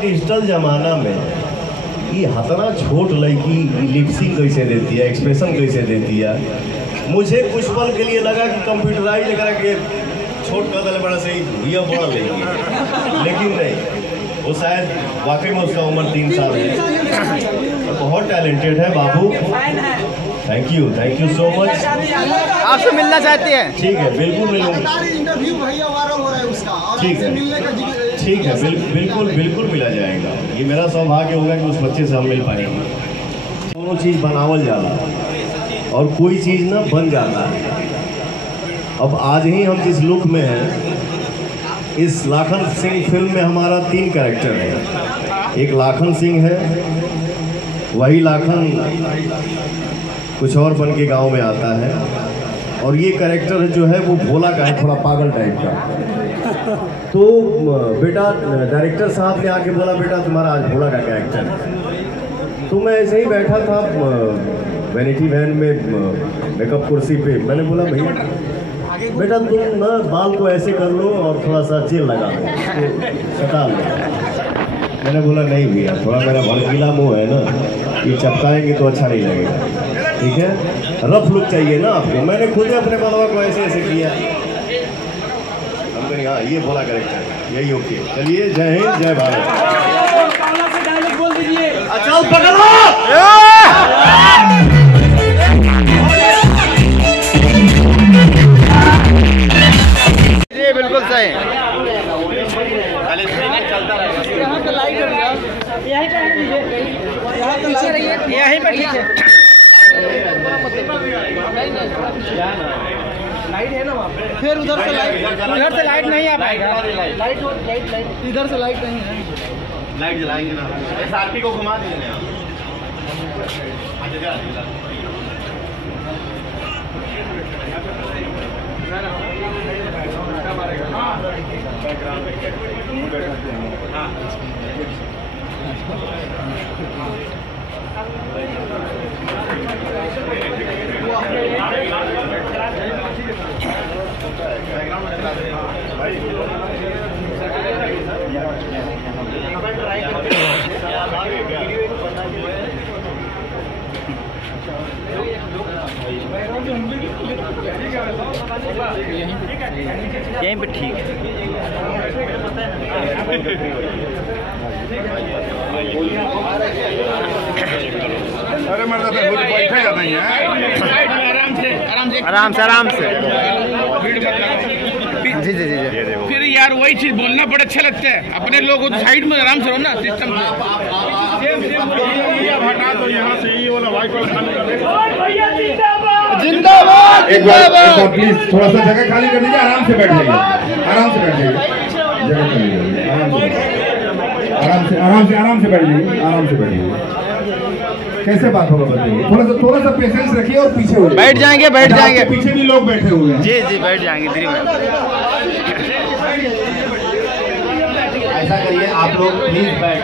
Digital जमाना में ये हतना छोट लड़की लिपसिंग कैसे देती है, एक्सप्रेशन कैसे देती है। मुझे कुछ पल के लिए लगा कि कंप्यूटराइज करा के छोट कदल बड़ा सही ये बड़ा लेगी, लेकिन नहीं, वो शायद वाकई में उसका उम्र 3 साल है। बहुत टैलेंटेड है बाबू। Thank you so much. आपसे मिलना चाहती है? ठीक है, बिल्कुल मिलूंगी। इंटरव्यू भैया वायरल हो रहा है उसका, और ठीक है, मिलने का ठीक है, बिल्कुल मिला जाएगा। ये मेरा सौभाग्य होगा कि उस बच्चे से हम मिल पाएंगे। दोनों चीज़ बनावल जाला और कोई चीज़ ना बन जाता है। अब आज ही हम जिस लुक में हैं, इस लाखन सिंह फिल्म में हमारा 3 कैरेक्टर है। एक लाखन सिंह है, वही लाखन कुछ और बन के गाँव में आता है, और ये कैरेक्टर जो है वो भोला का है, थोड़ा पागल टाइप का। तो बेटा डायरेक्टर साहब ने आके बोला, बेटा तुम्हारा आज भोला का कैरेक्टर है। तो मैं ऐसे ही बैठा था वैनिटी वैन में मेकअप कुर्सी पे। मैंने बोला भैया बेटा तुम ना बाल को ऐसे कर लो और थोड़ा सा जेल लगा दो, तो सटा लो। मैंने बोला नहीं भैया, थोड़ा मेरा भड़कीला मुँह है ना, ये चपकाएंगे तो अच्छा नहीं लगेगा, ठीक है, रफ लुक चाहिए ना आपको। मैंने खुद अपने बालवा को ऐसे ऐसे किया। हाँ, ये बोला करेक्टर, यही ओके। चलिए, जय हिंद, जय भारत। अच्छा पकड़ो। ये बिल्कुल सही। यहीं पे ठीक है। लाइट है ना वहाँ पे, फिर उधर से लाइट नहीं आ पाएगा। लाइट इधर से लाइट नहीं है। लाइट जलाएंगे ना, एसआरपी को घुमा दीजिए। यहीं पे ठीक है। अरे मर्द बैठे जाते हैं, आराम से। जी। फिर यार वही चीज बोलना बड़ा अच्छा लगता है। अपने लोग साइड में आराम से रहो ना, सिस्टम से हटा दो यहाँ से, ये वाला वाइपर खाली कर दे। जिंदाबाद। एक बार प्लीज थोड़ा सा जगह खाली कर दीजिए, आराम से बैठ जाइए, जगह खाली कर दीजिए, आराम से बैठ जाइए। कैसे बात होगा बताइए, थोड़ा सा पेशेंस रखिए और पीछे हो बैठ जाएंगे। पीछे भी लोग बैठे हुए हैं। जी बैठ जाएंगे धीरे। ऐसा करिए आप लोग प्लीज बैठ